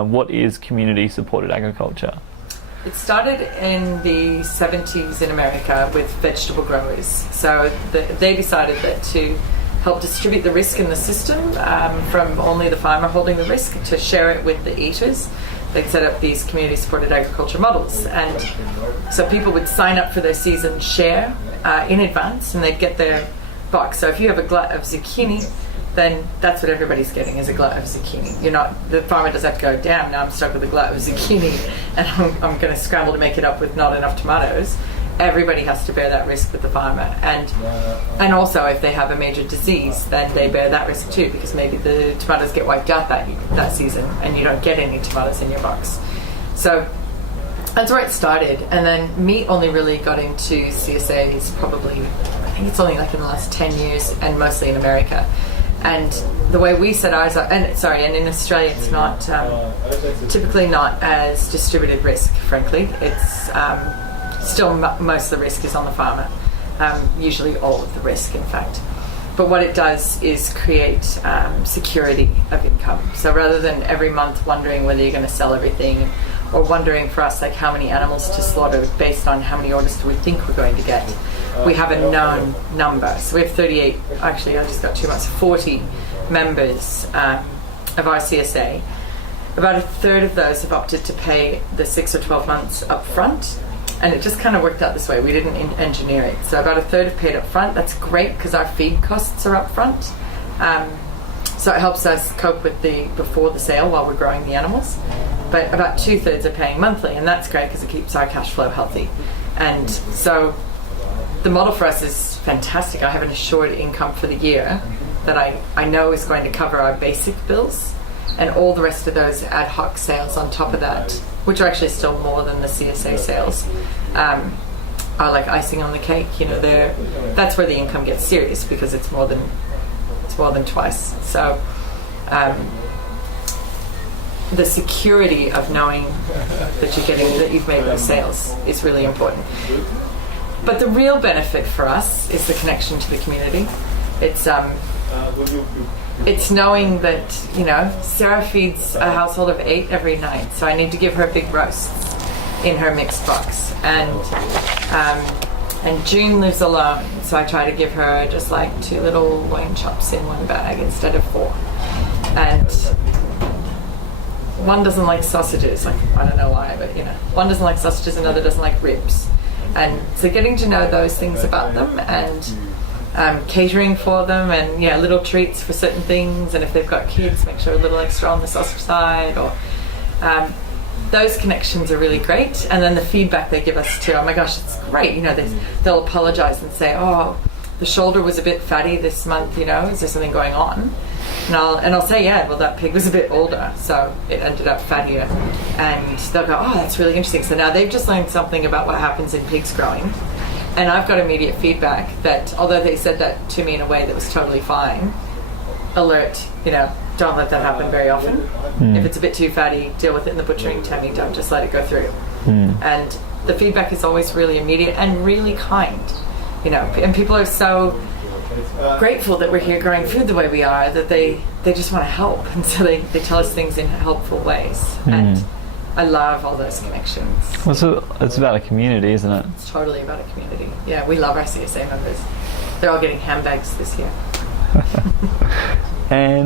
What is community-supported agriculture? It started in the 70s in America with vegetable growers. So they decided that to help distribute the risk in the system from only the farmer holding the risk to share it with the eaters, they'd set up these community-supported agriculture models. And so people would sign up for their season share in advance and they'd get their box. So if you have a glut of zucchini, then that's what everybody's getting, is a glut of zucchini. The farmer doesn't have to go, damn, now I'm stuck with a glut of zucchini and I'm going to scramble to make it up with not enough tomatoes. Everybody has to bear that risk with the farmer. And also if they have a major disease, then they bear that risk too, because maybe the tomatoes get wiped out that season and you don't get any tomatoes in your box. So that's where it started. And then meat only really got into CSAs probably, I think it's only like in the last 10 years, and mostly in America. And the way we set ours up, and in Australia it's not, typically not as distributed risk, frankly. It's still most of the risk is on the farmer, usually all of the risk in fact. But what it does is create security of income. So rather than every month wondering whether you're going to sell everything, or wondering for us like how many animals to slaughter based on how many orders do we think we're going to get, we have a known number. So we have 38, actually I just got 2 months, 40 members of our CSA. About a third of those have opted to pay the 6 or 12 months up front. And it just kind of worked out this way. We didn't engineer it. So about a third have paid up front. That's great because our feed costs are up front. So it helps us cope with before the sale while we're growing the animals. But about 2/3 are paying monthly, and that's great because it keeps our cash flow healthy. And so the model for us is fantastic. I have an assured income for the year that I know is going to cover our basic bills, and all the rest of those ad hoc sales on top of that, which are actually still more than the CSA sales, are like icing on the cake. That's where the income gets serious because it's more than twice. So the security of knowing that you've made those sales is really important. But the real benefit for us is the connection to the community. It's knowing that, Sarah feeds a household of 8 every night, so I need to give her big roasts in her mixed box. And June lives alone, so I try to give her just like 2 little loin chops in one bag instead of 4. And one doesn't like sausages, I don't know why, but one doesn't like sausages, another doesn't like ribs. And so getting to know those things about them, and catering for them, and little treats for certain things, and if they've got kids, make sure a little extra on the sausage side, or those connections are really great. And then the feedback they give us too, oh my gosh, it's great. They'll apologize and say, oh, the shoulder was a bit fatty this month, is there something going on? And I'll say, yeah, well, that pig was a bit older, so it ended up fattier. And they'll go, oh, that's really interesting. So now they've just learned something about what happens in pigs growing. And I've got immediate feedback that, although they said that to me in a way that was totally fine, alert, don't let that happen very often. If it's a bit too fatty, deal with it in the butchering, Tammi, don't just let it go through. And the feedback is always really immediate and really kind, and people are so grateful that we're here growing food the way we are, that they just want to help, and so they tell us things in helpful ways. And I love all those connections. Well, so it's about a community, isn't it? It's totally about a community. Yeah, we love our CSA members. They're all getting handbags this year. And